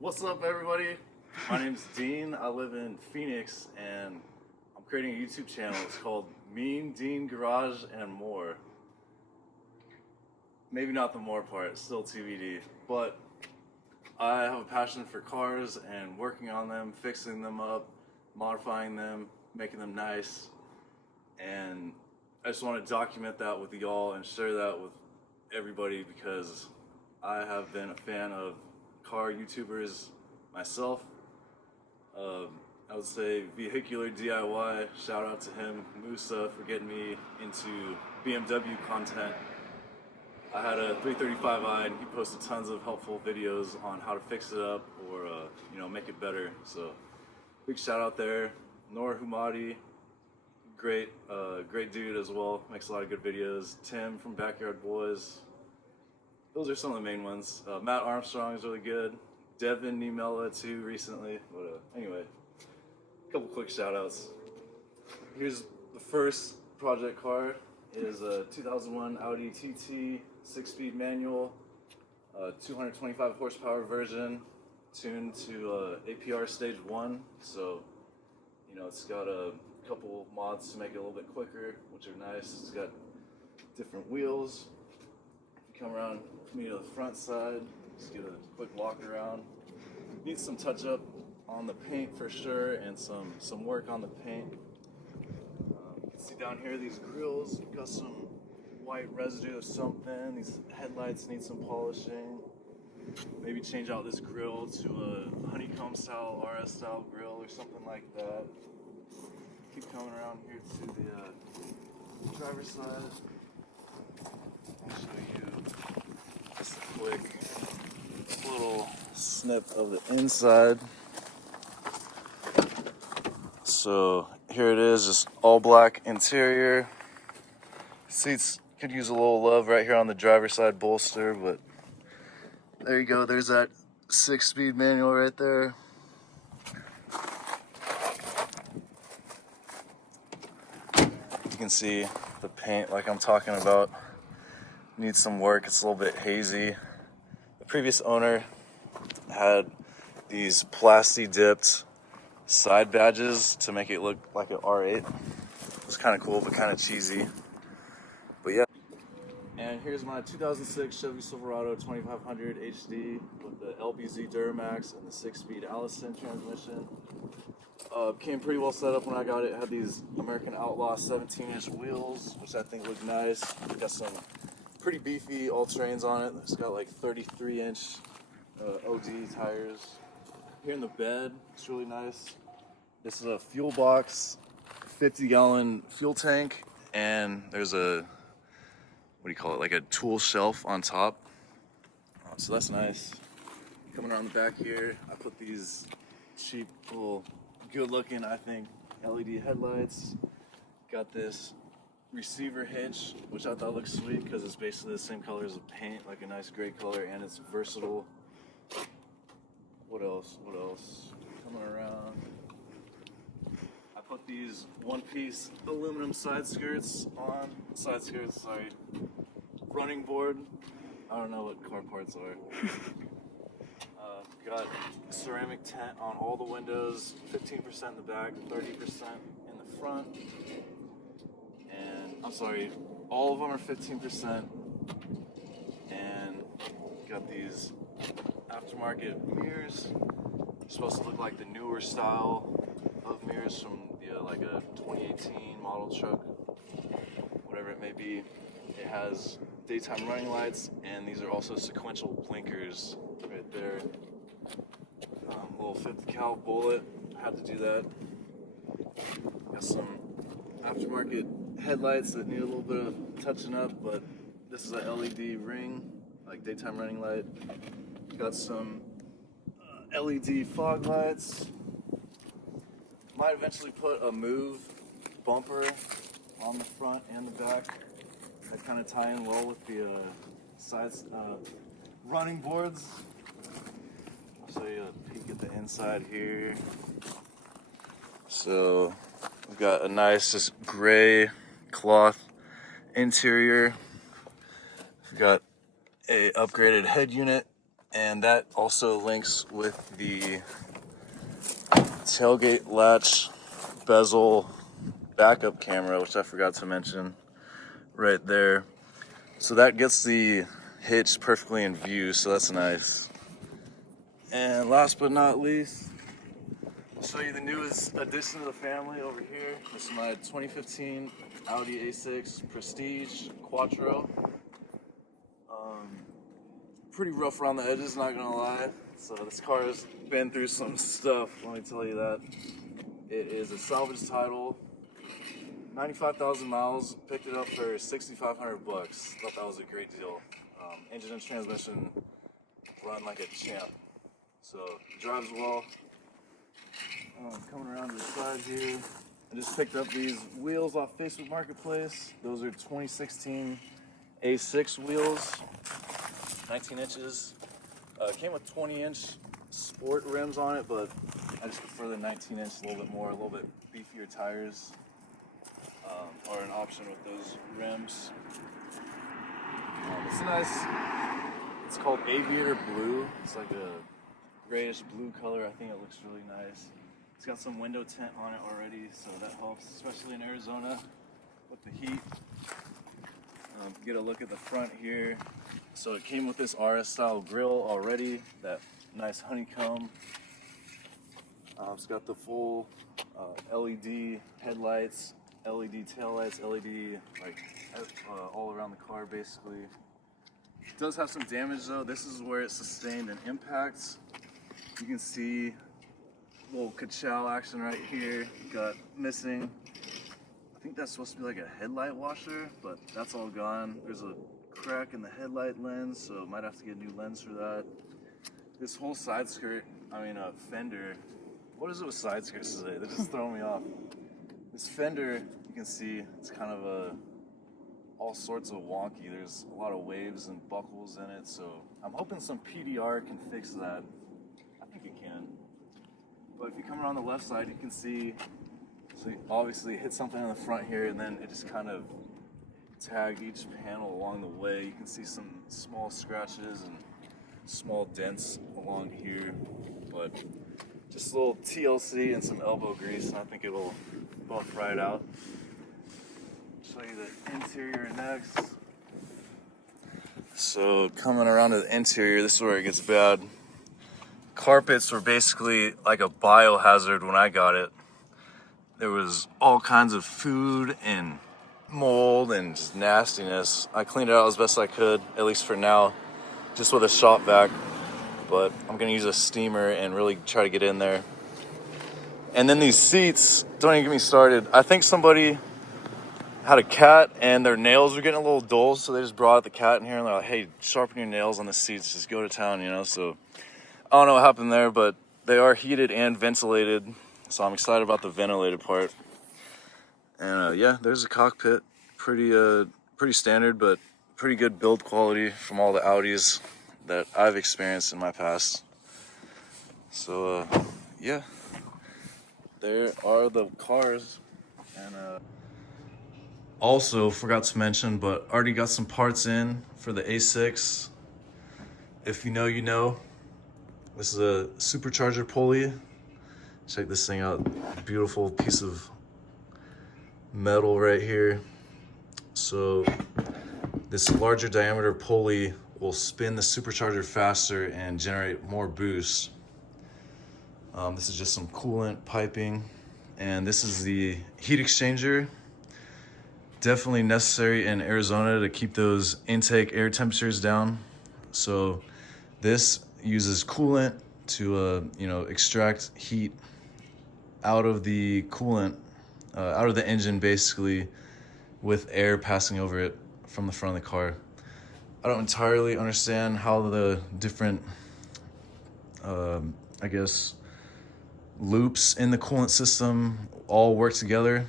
What's up, everybody? My name's Dean. I live in Phoenix, and I'm creating a YouTube channel. It's called Mean Dean Garage and More. Maybe not the more part, still TBD. But I have a passion for cars and working on them, fixing them up, modifying them, making them nice. And I just want to document that with y'all and share that with everybody because I have been a fan of car YouTubers myself. I would say Vehicular DIY, shout out to him, Musa, for getting me into BMW content. I had a 335i and he posted tons of helpful videos on how to fix it up or make it better. So big shout out there. Noor Humadi, great dude as well, makes a lot of good videos. Tim from Backyard Boys. Those are some of the main ones. Matt Armstrong is really good. Devin Nimella too recently. But anyway, a couple quick shout outs. Here's the first project car. It is a 2001 Audi TT 6-speed manual, 225 horsepower version, tuned to APR stage 1. So, it's got a couple mods to make it a little bit quicker, which are nice. It's got different wheels. Come around me to the front side, just get a quick walk around. Needs some touch up on the paint for sure, and some work on the paint. You can see down here these grills got some white residue of something. These headlights need some polishing. Maybe change out this grill to a honeycomb style, RS style grill or something like that. Keep coming around here to the driver's side. I'll show you just a quick little snip of the inside. So here it is, just all black interior. Seats could use a little love right here on the driver's side bolster, but there you go. There's that 6-speed manual right there. You can see the paint like I'm talking about. Needs some work, it's a little bit hazy. The previous owner had these plasti dipped side badges to make it look like an R8. It was kind of cool but kind of cheesy. But yeah. And here's my 2006 Chevy Silverado 2500 HD with the LBZ Duramax and the 6-speed Allison transmission. Came pretty well set up when I got it. It had these American Outlaw 17-inch wheels, which I think look nice. Got some pretty beefy all-terrains on it. It's got like 33-inch OD tires. Here in the bed, it's really nice. This is a fuel box, 50-gallon fuel tank, and there's a, like a tool shelf on top. So that's nice. Coming around the back here, I put these cheap, little, good-looking, I think, LED headlights. Got this receiver hitch, which I thought looked sweet because it's basically the same color as the paint, like a nice gray color, and it's versatile. What else? Coming around, I put these one-piece aluminum running board. I don't know what car parts are. Got ceramic tent on all the windows, 15% in the back, 30% in the front. I'm sorry, all of them are 15%, and got these aftermarket mirrors. They're supposed to look like the newer style of mirrors from like a 2018 model truck, whatever it may be. It has daytime running lights, and these are also sequential blinkers right there. Little 50 cal bullet, had to do that. Got some aftermarket headlights that need a little bit of touching up, but this is a LED ring, like daytime running light. Got some LED fog lights. Might eventually put a move bumper on the front and the back. That kind of tie in well with the sides running boards. I'll show you a peek at the inside here. So we've got a nice just gray cloth interior. We've got a upgraded head unit And that also links with the tailgate latch bezel backup camera, which I forgot to mention right there. So that gets the hitch perfectly in view, so that's nice. And last but not least, I'll show you the newest addition to the family over here. This is my 2015 Audi A6 Prestige Quattro. Pretty rough around the edges, not gonna lie. So this car has been through some stuff, let me tell you that. It is a salvage title, 95,000 miles, picked it up for $6,500 bucks. Thought that was a great deal. Engine and transmission run like a champ. So it drives well. Coming around to the side here, I just picked up these wheels off Facebook Marketplace. Those are 2016 A6 wheels, 19 inches. Came with 20-inch sport rims on it, but I just prefer the 19-inch a little bit more, a little bit beefier tires are an option with those rims. It's nice. It's called Aviator Blue. It's like a grayish blue color. I think it looks really nice. It's got some window tint on it already, so that helps, especially in Arizona with the heat. Get a look at the front here. So it came with this RS style grille already, that nice honeycomb. It's got the full LED headlights, LED taillights, LED all around the car basically. It does have some damage though. This is where it sustained an impact. You can see a little ka-chow action right here. Got missing. I think that's supposed to be like a headlight washer, but that's all gone. There's a crack in the headlight lens, so might have to get a new lens for that. This whole side skirt, fender. What is it with side skirts today? They're just throwing me off. This fender, you can see it's kind of all sorts of wonky. There's a lot of waves and buckles in it, so I'm hoping some PDR can fix that. I think it can. But if you come around the left side, you can see, so you obviously hit something in the front here, and then it just kind of tagged each panel along the way. You can see some small scratches and small dents along here, but just a little TLC and some elbow grease, and I think it'll buff right out. Show you the interior next. So coming around to the interior, this is where it gets bad. Carpets were basically like a biohazard when I got it. There was all kinds of food and mold and just nastiness. I cleaned it out as best I could, at least for now, just with a shop vac. But I'm gonna use a steamer and really try to get in there. And then these seats, don't even get me started. I think somebody had a cat and their nails were getting a little dull, so they just brought out the cat in here and they're like, hey, sharpen your nails on the seats, just go to town, So I don't know what happened there, but they are heated and ventilated, so I'm excited about the ventilated part. And yeah, there's a cockpit. Pretty standard, but pretty good build quality from all the Audis that I've experienced in my past. So yeah, there are the cars. And also forgot to mention, but already got some parts in for the A6. If you know, you know. This is a supercharger pulley. Check this thing out. Beautiful piece of metal right here. So this larger diameter pulley will spin the supercharger faster and generate more boost. This is just some coolant piping, and this is the heat exchanger. Definitely necessary in Arizona to keep those intake air temperatures down. So this uses coolant to extract heat out of the coolant, out of the engine basically, with air passing over it from the front of the car. I don't entirely understand how the different loops in the coolant system all work together.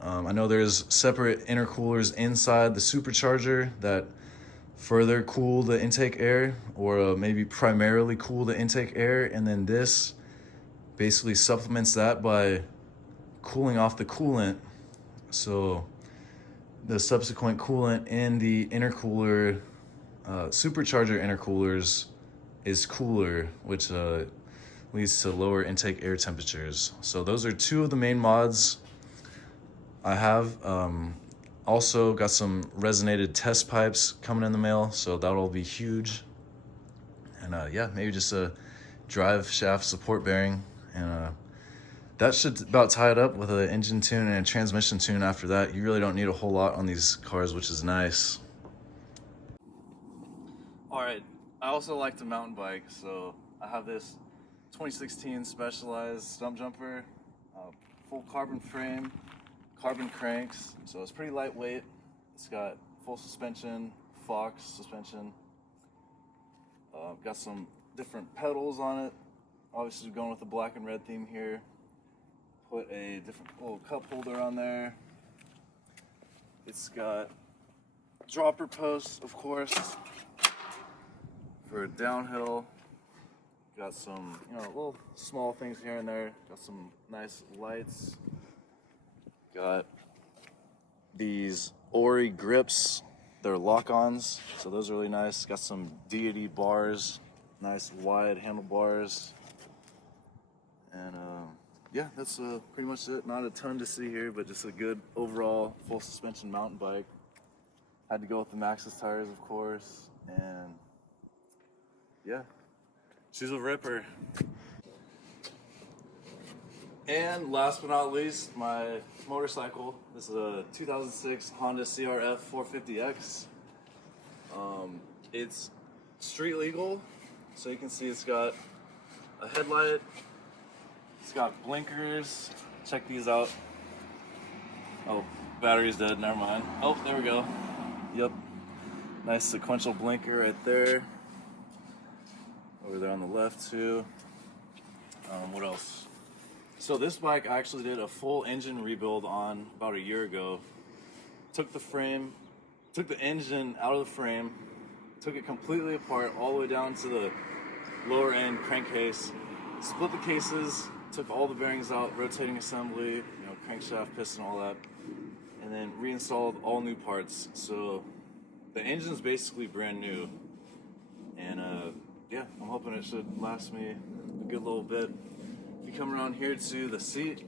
I know there's separate intercoolers inside the supercharger that further cool the intake air, or maybe primarily cool the intake air, and then this basically supplements that by cooling off the coolant. So the subsequent coolant in the intercooler, supercharger intercoolers, is cooler, which leads to lower intake air temperatures. So those are two of the main mods I have. Also got some resonated test pipes coming in the mail, so that'll be huge. And yeah, maybe just a drive shaft support bearing, and that should about tie it up with an engine tune and a transmission tune. After that, you really don't need a whole lot on these cars, which is nice. All right, I also like to mountain bike, so I have this 2016 Specialized Stump Jumper, full carbon frame, carbon cranks, so it's pretty lightweight. It's got full suspension, Fox suspension. Got some different pedals on it. Obviously going with the black and red theme here. Put a different little cup holder on there. It's got dropper posts, of course, for downhill. Got some, little small things here and there. Got some nice lights. Got these Ori grips. They're lock-ons, so those are really nice. Got some Deity bars, nice wide handlebars. And yeah, that's pretty much it. Not a ton to see here, but just a good overall full suspension mountain bike. Had to go with the Maxxis tires, of course, and yeah, she's a ripper. And last but not least, my motorcycle. This is a 2006 Honda CRF 450X. It's street legal, so you can see it's got a headlight, it's got blinkers. Check these out. Oh, battery's dead, never mind. Oh, there we go. Yep, nice sequential blinker right there. Over there on the left too. What else? So this bike I actually did a full engine rebuild on about a year ago. Took the engine out of the frame, took it completely apart all the way down to the lower end crankcase, split the cases, took all the bearings out, rotating assembly, crankshaft, piston, all that, and then reinstalled all new parts. So the engine's basically brand new, and yeah, I'm hoping it should last me a good little bit. If you come around here to the seat,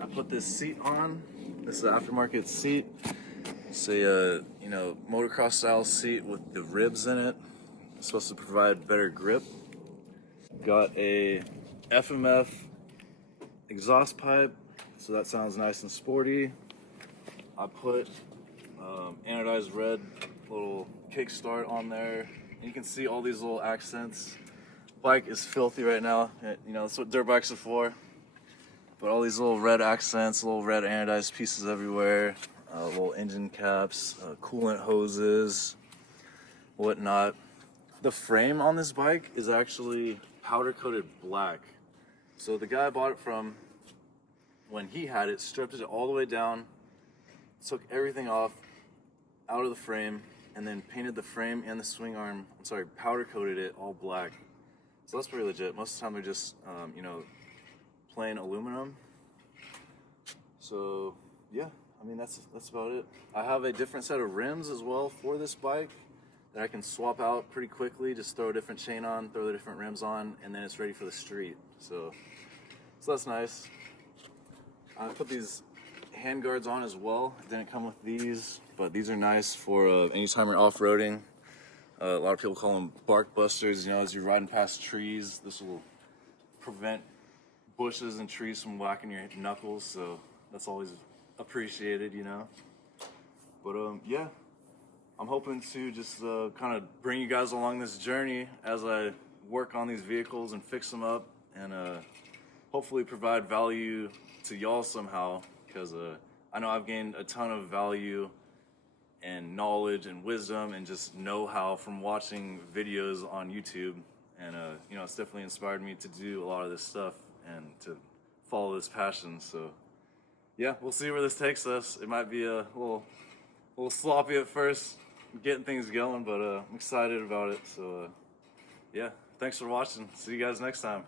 I put this seat on. This is an aftermarket seat. It's a motocross style seat with the ribs in it. It's supposed to provide better grip. Got a FMF exhaust pipe, so that sounds nice and sporty. I put anodized red little kickstart on there. And you can see all these little accents. Bike is filthy right now. That's what dirt bikes are for. But all these little red accents, little red anodized pieces everywhere, little engine caps, coolant hoses, whatnot. The frame on this bike is actually powder coated black. So the guy I bought it from, when he had it, stripped it all the way down, took everything off, out of the frame, and then painted the frame and the swing arm, powder coated it all black. So that's pretty legit. Most of the time they're just, plain aluminum. So yeah, that's about it. I have a different set of rims as well for this bike that I can swap out pretty quickly. Just throw a different chain on, throw the different rims on, and then it's ready for the street. So that's nice. I put these hand guards on as well. It didn't come with these, but these are nice for anytime you're off-roading. A lot of people call them bark busters. As you're riding past trees, this will prevent bushes and trees from whacking your knuckles, so that's always appreciated, But yeah, I'm hoping to just kind of bring you guys along this journey as I work on these vehicles and fix them up, and hopefully provide value to y'all somehow, because I know I've gained a ton of value and knowledge and wisdom and just know-how from watching videos on YouTube, and it's definitely inspired me to do a lot of this stuff and to follow this passion. So yeah, we'll see where this takes us. It might be a little sloppy at first getting things going, but I'm excited about it. So yeah, thanks for watching. See you guys next time.